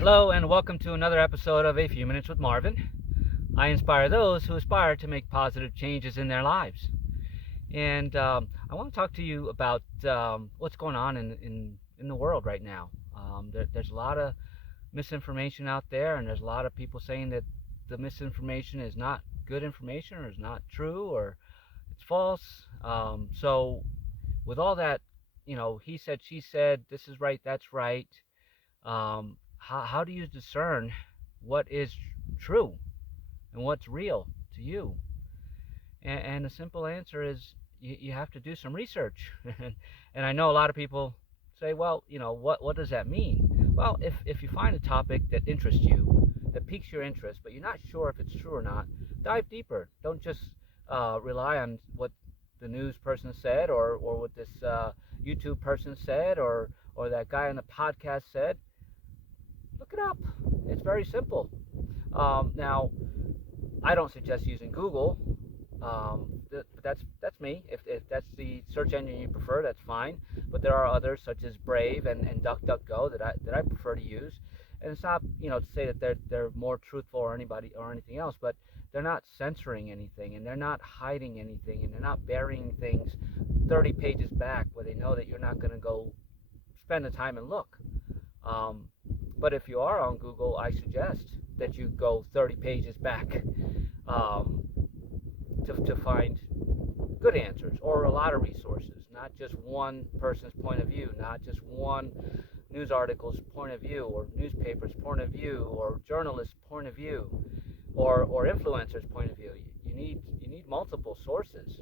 Hello and welcome to another episode of A Few Minutes with Marvin. I inspire those who aspire to make positive changes in their lives. And I want to talk to you about what's going on in the world right now. There's a lot of misinformation out there, and there's a lot of people saying that the misinformation is not good information or is not true or it's false. So, with all that, he said, she said, this is right, that's right. How do you discern what is true and what's real to you? And the simple answer is you have to do some research. And I know a lot of people say, well, what does that mean? Well, if you find a topic that interests you, that piques your interest, but you're not sure if it's true or not, dive deeper. Don't just rely on what the news person said or what this YouTube person said or that guy on the podcast said. Look it up. It's very simple. Now, I don't suggest using Google. But that's me. If that's the search engine you prefer, that's fine. But there are others such as Brave and DuckDuckGo that I prefer to use. And it's not to say that they're more truthful or anybody or anything else, but they're not censoring anything and they're not hiding anything and they're not burying things 30 pages back where they know that you're not going to go spend the time and look. Um, but if you are on Google, I suggest that you go 30 pages back um, to find good answers or a lot of resources, not just one person's point of view, not just one news article's point of view or newspaper's point of view or journalist's point of view or influencer's point of view. You need multiple sources,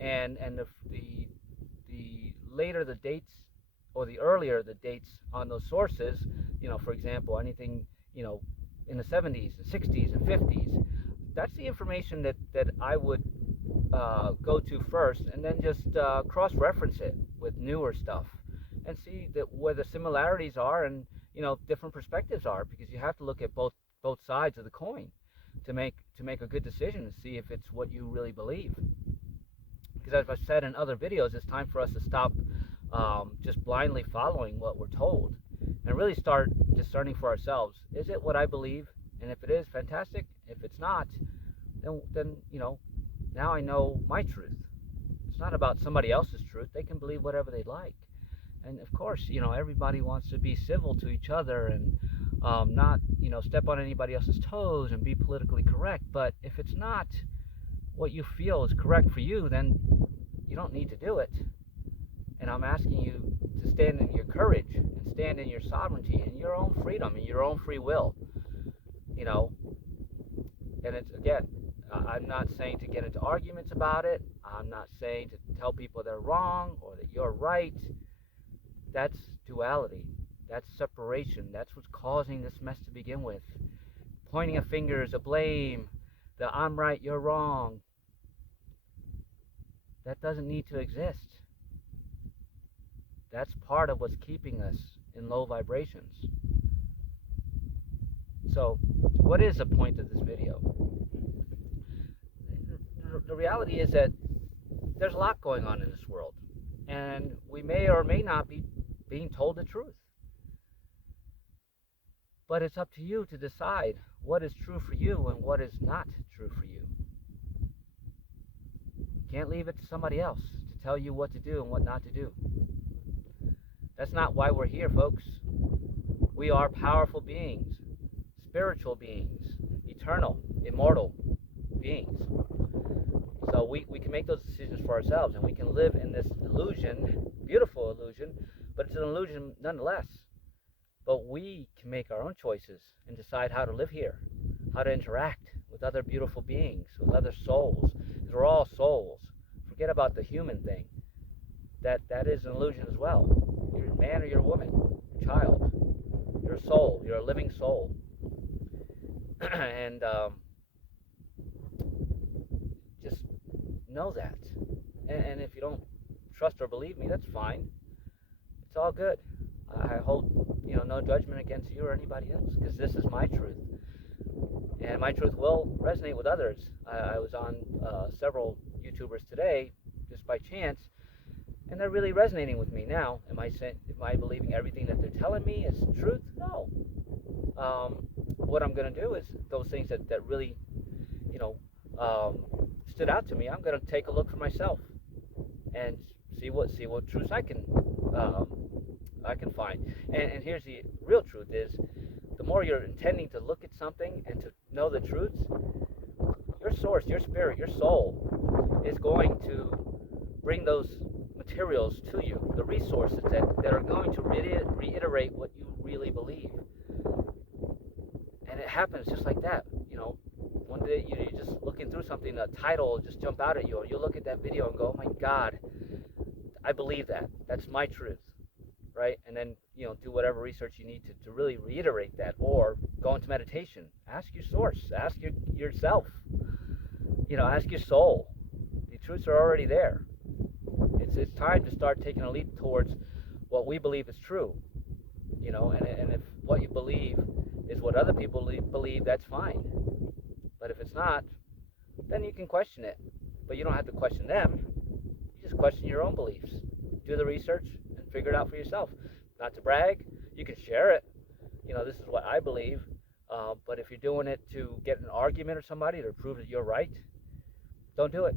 and the later the dates or the earlier the dates on those sources, for example, anything, in the 70s and 60s and 50s, that's the information that I would go to first, and then just cross-reference it with newer stuff and see that where the similarities are and different perspectives are, because you have to look at both sides of the coin to make a good decision and see if it's what you really believe. Because as I've said in other videos, it's time for us to stop just blindly following what we're told and really start discerning for ourselves. Is it what I believe? And if it is, fantastic. If it's not, then now I know my truth. It's not about somebody else's truth. They can believe whatever they like. And of course, everybody wants to be civil to each other and not, step on anybody else's toes and be politically correct. But if it's not what you feel is correct for you, then you don't need to do it. And I'm asking you to stand in your courage and stand in your sovereignty and your own freedom and your own free will. And it's, again, I'm not saying to get into arguments about it. I'm not saying to tell people they're wrong or that you're right. That's duality. That's separation. That's what's causing this mess to begin with. Pointing a finger is a blame. The I'm right, you're wrong. That doesn't need to exist. That's part of what's keeping us in low vibrations. So, what is the point of this video? The reality is that there's a lot going on in this world, and we may or may not be being told the truth. But it's up to you to decide what is true for you and what is not true for you. You can't leave it to somebody else to tell you what to do and what not to do. That's not why we're here, folks. We are powerful beings, spiritual beings, eternal, immortal beings. So we can make those decisions for ourselves, and we can live in this illusion, beautiful illusion, but it's an illusion nonetheless. But we can make our own choices and decide how to live here, how to interact with other beautiful beings, with other souls, because we're all souls. Forget about the human thing. That is an illusion as well. You're a man or you're a woman, you're a child, you're a soul, you're a living soul. And just know that. And if you don't trust or believe me, that's fine. It's all good. I hold no judgment against you or anybody else, because this is my truth. And my truth will resonate with others. I was on several YouTubers today, just by chance, and they're really resonating with me now. Am I believing everything that they're telling me is truth? No. what I'm going to do is those things that really, you know, stood out to me, I'm going to take a look for myself and see what truths um, I can find. And here's the real truth: is the more you're intending to look at something and to know the truths, your source, your spirit, your soul is going to bring those materials to you, the resources that are going to reiterate what you really believe. And it happens just like that. One day you're just looking through something, a title will just jump out at you, or you'll look at that video and go, oh my God, I believe that. That's my truth. Right? And then, do whatever research you need to really reiterate that, or go into meditation. Ask your source, ask yourself, ask your soul. The truths are already there. It's time to start taking a leap towards what we believe is true, and if what you believe is what other people believe, that's fine. But if it's not, then you can question it. But you don't have to question them. You just question your own beliefs. Do the research and figure it out for yourself. Not to brag, you can share it. This is what I believe. But if you're doing it to get an argument or somebody to prove that you're right, don't do it.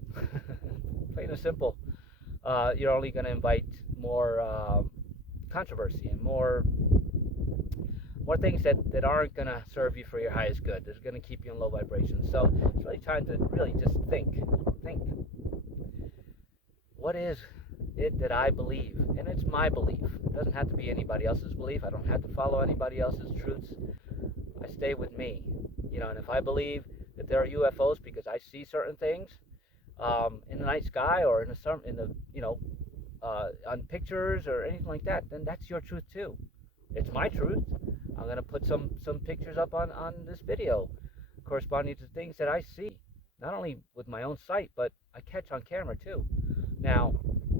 Plain and simple. You're only going to invite more controversy and more things that aren't going to serve you for your highest good. That's going to keep you in low vibrations. So it's really time to really just think. What is it that I believe? And it's my belief. It doesn't have to be anybody else's belief. I don't have to follow anybody else's truths. I stay with me. And if I believe that there are UFOs because I see certain things in the night sky, or on pictures or anything like that, then that's your truth too. It's my truth. I'm going to put some pictures up on this video corresponding to things that I see, not only with my own sight, but I catch on camera too. Now,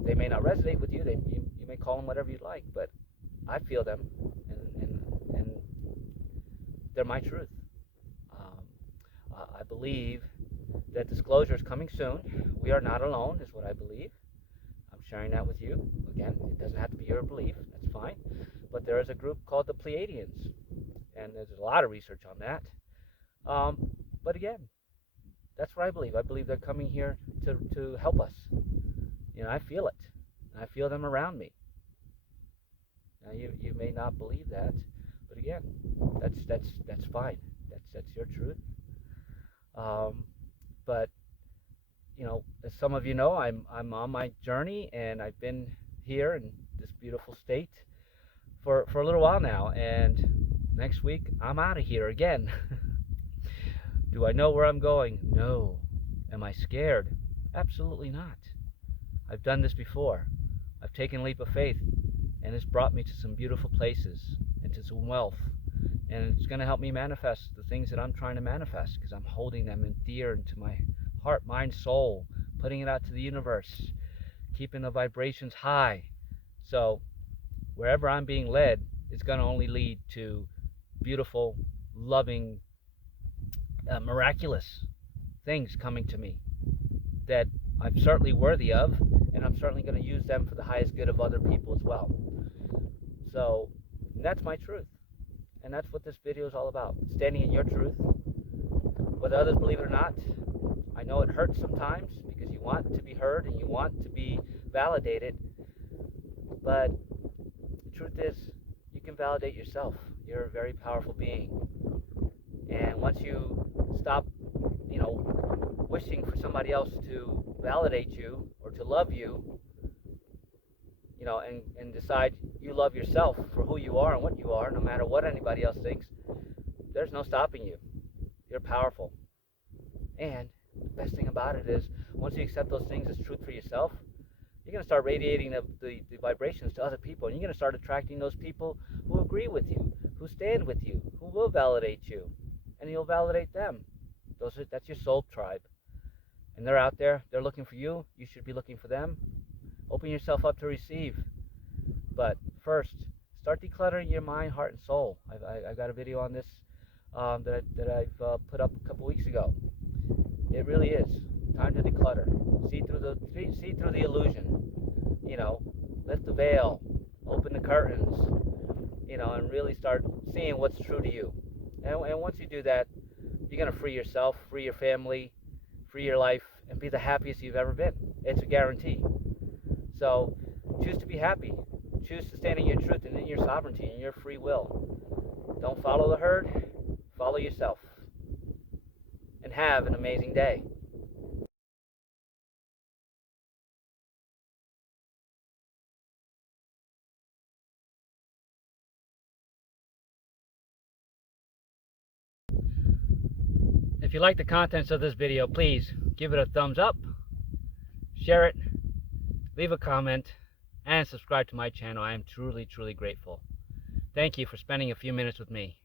they may not resonate with you. You may call them whatever you like, but I feel them, and they're my truth. I believe that disclosure is coming soon. We are not alone, is what I believe. I'm sharing that with you. Again, it doesn't have to be your belief. That's fine. But there is a group called the Pleiadians, and there's a lot of research on that. But again, that's what I believe. I believe they're coming here to help us. I feel it. And I feel them around me. Now, you may not believe that, but again, that's fine. That's your truth. But as some of you know, I'm on my journey, and I've been here in this beautiful state for a little while now, and next week I'm out of here again. Do I know where I'm going? No. Am I scared? Absolutely not. I've done this before. I've taken a leap of faith, and it's brought me to some beautiful places and to some wealth, and it's going to help me manifest the things that I'm trying to manifest, because I'm holding them in dear into my heart, mind, soul, putting it out to the universe, keeping the vibrations high. So wherever I'm being led, it's going to only lead to beautiful, loving, miraculous things coming to me that I'm certainly worthy of, and I'm certainly going to use them for the highest good of other people as well. So that's my truth, and that's what this video is all about. Standing in your truth, whether others believe it or not. I know it hurts sometimes because you want to be heard and you want to be validated, but the truth is, you can validate yourself. You're a very powerful being, and once you stop, wishing for somebody else to validate you or to love you, and decide you love yourself for who you are and what you are, no matter what anybody else thinks, there's no stopping you. You're powerful. And the best thing about it is, once you accept those things as truth for yourself, you're going to start radiating the vibrations to other people, and you're going to start attracting those people who agree with you, who stand with you, who will validate you, and you'll validate them. That's your soul tribe. And they're out there. They're looking for you. You should be looking for them. Open yourself up to receive. But first, start decluttering your mind, heart, and soul. I've got a video on this that I've put up a couple weeks ago. It really is time to declutter. See through the illusion. Lift the veil, open the curtains. And really start seeing what's true to you. And once you do that, you're going to free yourself, free your family, free your life, and be the happiest you've ever been. It's a guarantee. So choose to be happy. Choose to stand in your truth and in your sovereignty and your free will. Don't follow the herd, follow yourself. And have an amazing day. If you like the contents of this video, please give it a thumbs up, share it, leave a comment, and subscribe to my channel. I am truly, truly grateful. Thank you for spending a few minutes with me.